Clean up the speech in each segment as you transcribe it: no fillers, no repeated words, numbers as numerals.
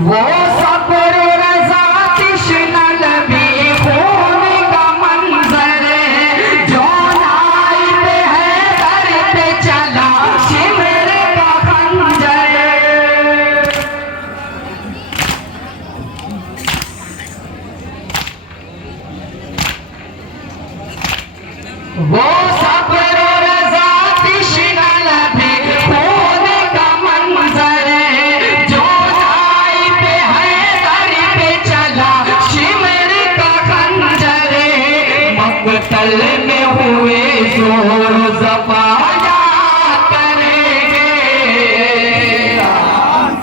वो सब्र रज़ा तिश्ना लबी खून का मंजर जो नाइब है दर पे चला शिमर का खंजर। वो सब्र रज़ा तिश्ना लबी खून का मंजर जो नाइब है दर पे चला शिमर का खंजर। मक़तल में हुए जोर ज़बाया करेंगे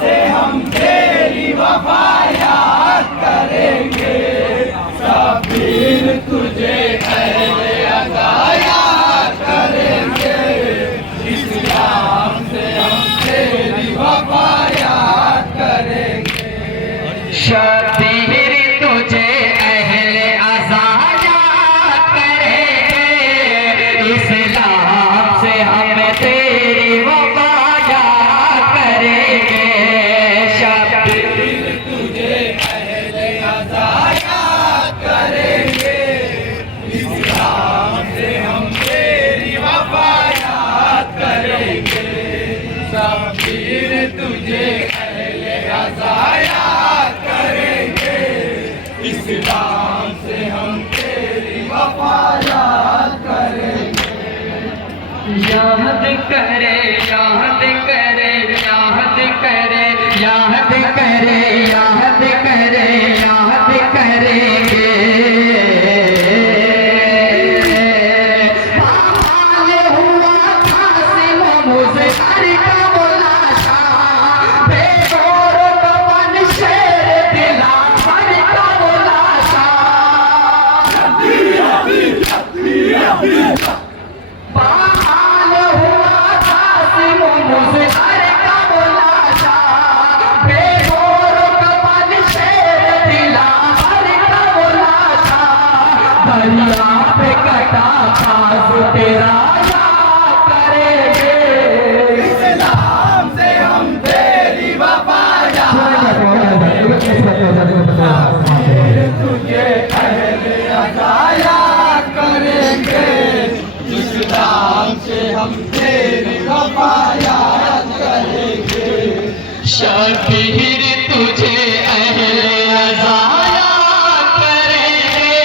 से हम तेरी वफा याद करेंगे। शबीर तुझे अहले अज़ा याद करेंगे। इस्लाम से हम तेरी वफा याद करेंगे। शबीर तुझे अहले अज़ा याद करेंगे। इस्लाम से हम तेरी वफा याद करेंगे। शबीर तुझे अहले अज़ा याद करेंगे। इस्लाम से हम तेरी वफा याद करेंगे। शबीर तुझे अहले अज़ा याद करेंगे। इस्लाम से हम तेरी वफा याद करेंगे। याद करे याद करे याद करे याद करे याद करे याद करेंगे। पामाल हुआ था सिम मुज़हर का वो लाशा बेगौर कफन शेर दिलावर का वो लाशा। पामाल हुआ था सिम मुज़हर का वो लाशा बेगौर कफन शेर दिलावर का वो लाशा। दरिया पे कटा खास तेरा याद करेंगे। इस्लाम से हम तेरी वफा याद तुझे अहले अज़ा याद करेंगे। इस्लाम से हम तेरी वफा याद करेंगे। शबीर तुझे अहले अज़ा याद करेंगे।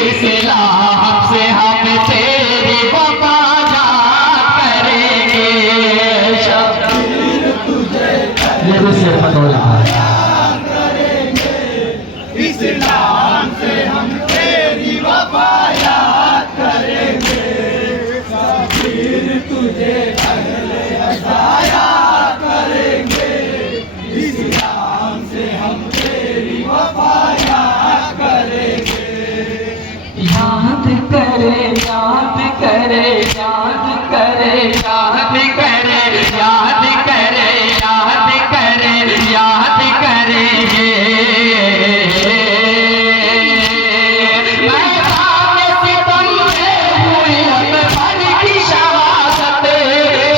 इस्लाम से हम तेरी वफा याद करेंगे। शबीर तुझे ये भी शेर पटोला याद करेंगे। इस्लाम से हम तेरी वफा याद करेंगे। शबीर तुझे अहले अज़ा याद करेंगे। इस्लाम से हम तेरी वफा याद करेंगे। याद करे याद करे याद करे याद करे याद करे याद करे याद करेंगे। मैदान सितम में हुई अकबर की शहादत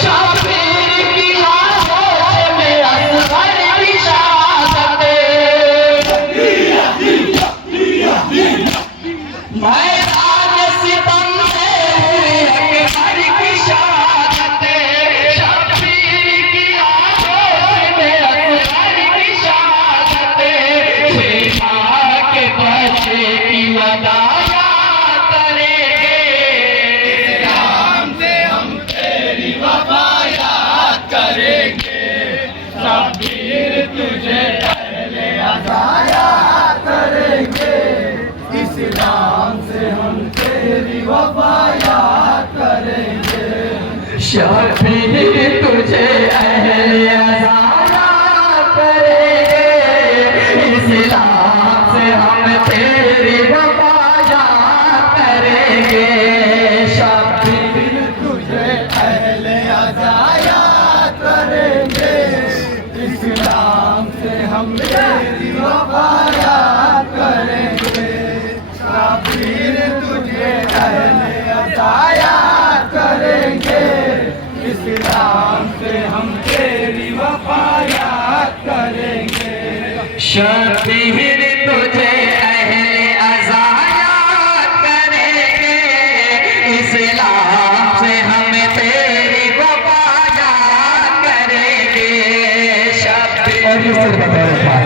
शबीर की आगोश में असगर की शहादत। मैदान सितम में हुई अकबर की शहादत शबीर की आगोश में असगर की शहादत। सेना के बच्चे की अदा याद करेंगे। इस्लाम से हम तेरी वफा याद करेंगे। शबीर तुझे अहले अज़ा याद करेंगे। इस्लाम से हम तेरी वफा याद करेंगे। शबीर तुझे अहले अज़ा याद करेंगे। इस्लाम से हम तेरी वफा याद करेंगे। शबीर तुझे अहले अज़ा याद करेंगे। इस्लाम से हम तेरी वफा याद करेंगे। शबीर तुझे अहले अज़ा याद करेंगे। इस्लाम से हम शबीर तुझे अहले अज़ा याद करेंगे, इस्लाम से हम तेरी वफा याद करेंगे। और ये सिर्फ बता रहे हैं,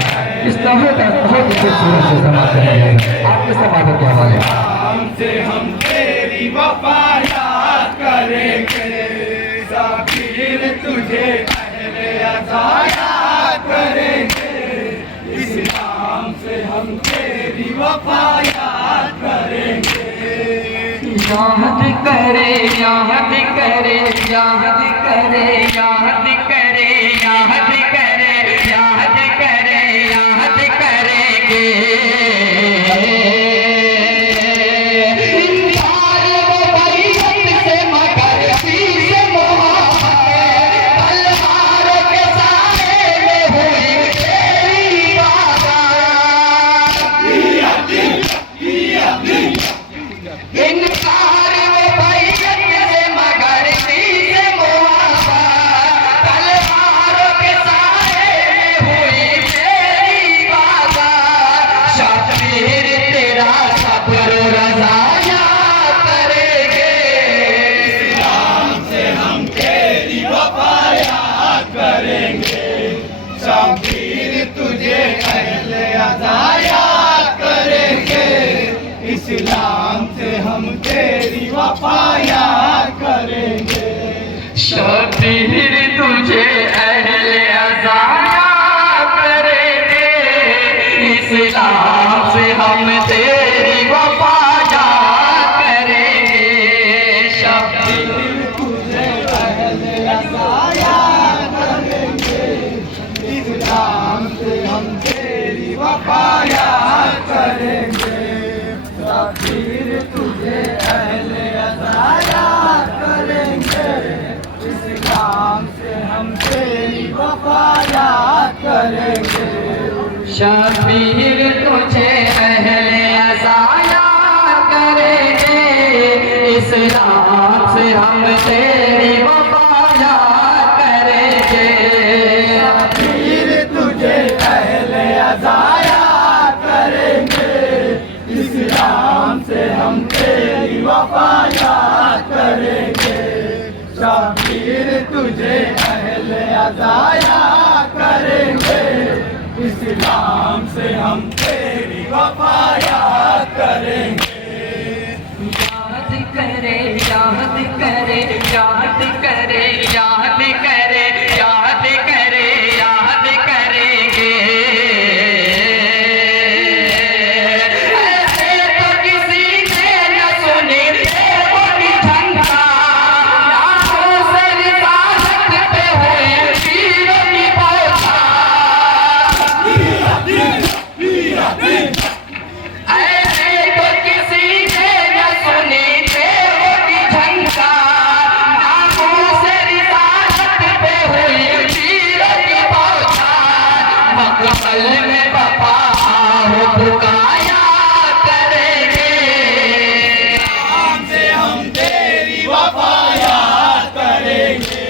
इस तहफ़े का बहुत ही खूबसूरत से समाप्त करेंगे। आपके समाप्त क्या हवाले हमसे हम तेरी वफा याद करेंगे, शबीर तुझे अहले अज़ा याद करेंगे, इस्लाम से हम तेरी वफा याद करेंगे। याद करे याद करे याद करे याद करे याद करे याद करे याद करेंगे। इंकार वो बैयत से मगर पीर मोहब्बत, तलवारों के साए में हुई तेरी बात। इनकार वो बैयत से मगर पीर मोहब्बत, तलवारों के साए में हुई तेरी बात। शबीर तेरा सब्र रज़ा याद करेंगे, इस्लाम से हम तेरी वफा याद करेंगे, शबीर तुझे अहले अज़ा याद करेंगे, इस्लाम से हम तेरी वफा याद करेंगे। शबीर तुझे अहले अज़ा याद करेंगे, इस्लाम से हम तेरी वफा याद करेंगे। शबीर तुझे अहले अज़ा याद करेंगे, इस्लाम से हम तेरी वफा याद करेंगे। शबीर तुझे अहले अज़ा याद करेंगे, इस्लाम से हम तेरी वफा याद करेंगे। शबीर तुझे अहले अज़ा याद करेंगे, इस्लाम से हम तेरी वफा याद करेंगे। शबीर तुझे अहले अज़ा याद करेंगे, इस्लाम से हम तेरी वफा याद करेंगे। शबीर तुझे अहले अज़ा याद करेंगे, इस्लाम से हम तेरी वफा याद करेंगे। याद करे याद करे याद करे याद करे याद करे याद करेंगे। ऐसे तो किसी ने न सुनी ये बड़ी झंडा, लाखों से रिसालत पे हुए वीरों की बौछार। ऐसे तो किसी ने न सुनी तेरों की झंकार, आंखों से रिसालत पे हुई वीरों की बौछार। मकबल में बपा हो पुकाया करेंगे, इस्लाम से हम तेरी वफा याद करेंगे,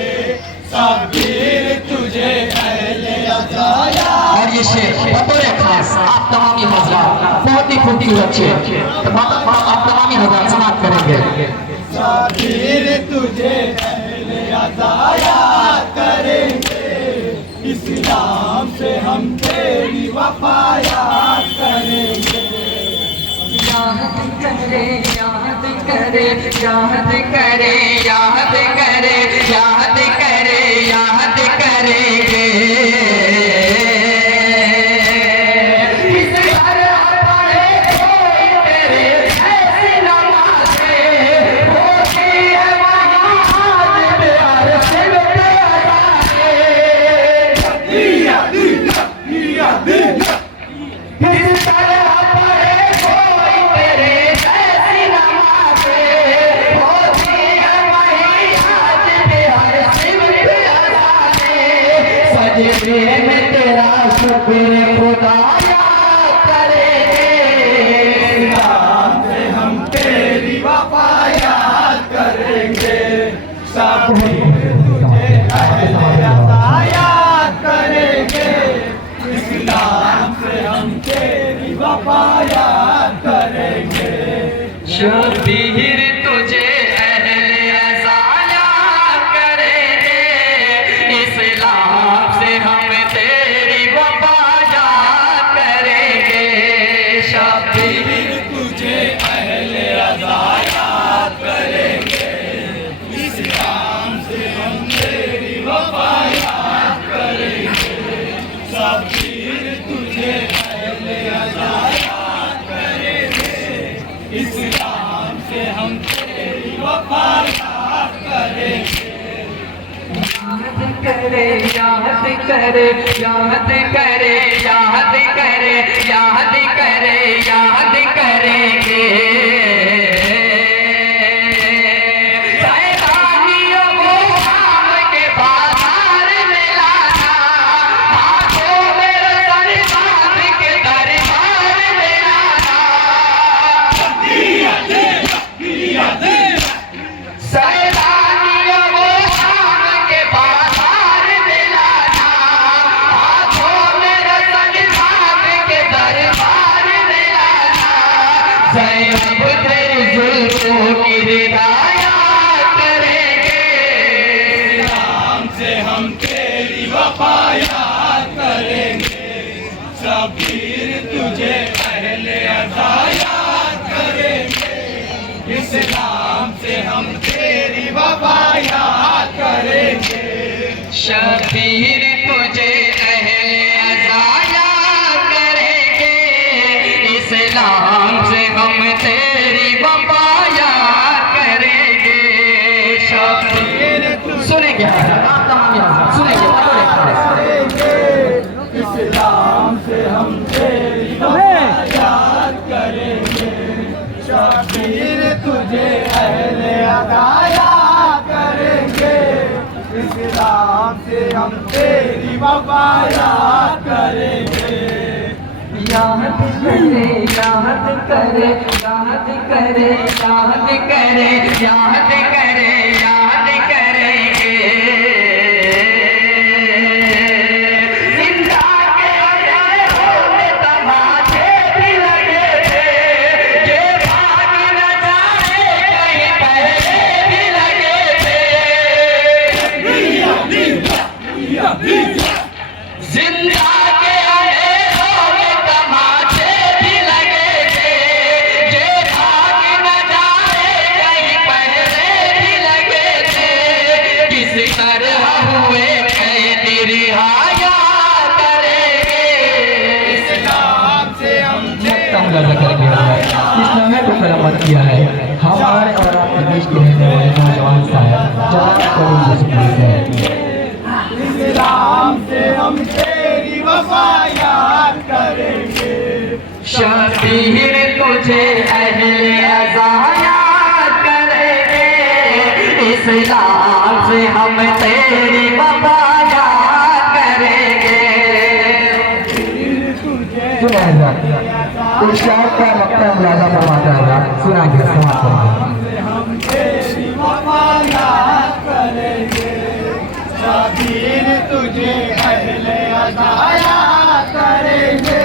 शबीर तुझे अहले अज़ा याद। और ये शेर बतौर खास आप तमामी हज़रात बहुत ही खूबसूरत शेर आप तमामी हज़रात समाप्त करेंगे। शबीर तुझे अहले अज़ा याद करेंगे, इस्लाम से हम तेरी वफा याद करेंगे। याद करे याद करे याद करे याद करे याद करे याद करेंगे। किस तरह पढ़े कोई तेरे ऐसी नमाज़ें, होती है वहाँ आज प्यार से प्यारे। किस तरह पढ़े कोई तेरे ऐसी नमाज़ें, होती है वहीं आज प्यार से प्यारे। सजदे में तेरा शुक्र खुदा याद करेंगे, इस्लाम से हम तेरी वफा याद करेंगे, शबीर तुझे अहले अज़ा याद करेंगे, इस्लाम से शबीर तुझे अहले अज़ा याद करेंगे, इस्लाम से हम तेरी वफा याद करेंगे। शबीर तुझे अहले अज़ा याद करेंगे, इस्लाम से हम तेरी वफा याद करेंगे। शबीर तुझे अहले अज़ा याद करेंगे, इस्लाम से हम तेरी वफा याद करेंगे। याद करे याद करे याद करे याद करे याद करे याद करेंगे। सैलानियों को शाम के बाजार में लाना, हाथों में रतन बांध के दरबार में लाना। सैलानियों को शाम के बाजार में लाना, हाथों में रतन बांध के दरबार में लाना। ज़ैनब तेरी जुल्फ़ों की रिदायत करेंगे, इस्लाम से हम तेरी वफा याद करेंगे। शबीर तुझे अहले अज़ा याद करेंगे, इस्लाम से हम तेरी वफा याद करेंगे। शबीर तुझे अहले अज़ा याद करेंगे, इस्लाम से हम तेरी वफा याद करेंगे। शबीर सुनेंगे आप तमाम यहाँ सुनेंगे इस्लाम से हम तेरी वफा याद करेंगे। शबीर तुझे अहले अज़ा याद करेंगे, इस्लाम से हम तेरी वफा याद करेंगे। याद करे याद करे याद करे याद करे याद करे याद करेंगे। जिंदा के अंधेरों में तमाचे भी लगे थे, ये भाग न जाए कहीं पहले भी लगे थे। जिंदा के अंधेरों में तमाचे भी लगे थे, ये भाग न जाए कहीं पहले भी लगे थे। किस तरह हुए कैदी रिहाया करेंगे, इस्लाम से हम इस्लाम को सलामत किया है। हमारे और आपके देश के रहने वाले नौजवान साहब जवान कौम है। इस्लाम से हम तेरी वफा याद करेंगे। शबीर तुझे अहले अज़ा याद करेंगे, इस्लाम से हम तेरी वफा याद करेंगे। सुना है इरशाद का मक्ता मुलाज़ा फरमाता है, सुनाएंगे समाप्त करेंगे। हम तेरी वफा याद करेंगे। शबीर तुझे अहले अज़ा याद करेंगे,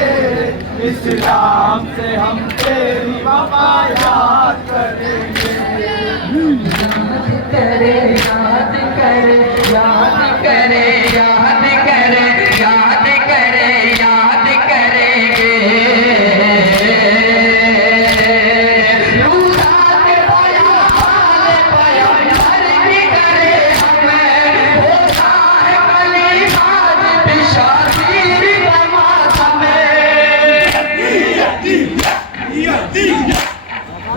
इस्लाम से हम तेरी वफा याद करेंगे। याद करे याद करे याद करे याद करे याद करे याद करेंगे। रूठा के पाया हाल पाया यार की करे हमें, होता है कलीमात भी शबीर दमाद में।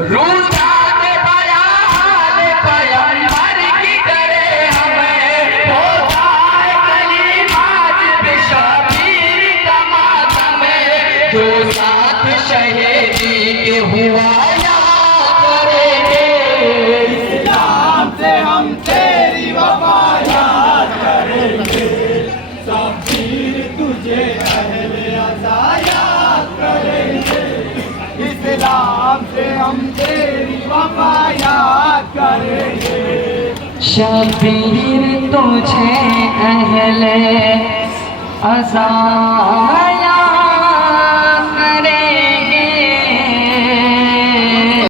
रूठा के पाया हाल पाया यार की करे हमें, होता है कलीमात भी शबीर दमाद में। जो साथ शहीदी के हुआ याद करेंगे, इस्लाम से हम तेरी वफा याद करेंगे। शबीर तुझे अहले अज़ा याद करेंगे, इस्लाम से हम तेरी वफा याद करेंगे। शबीर तुझे अहले अज़ा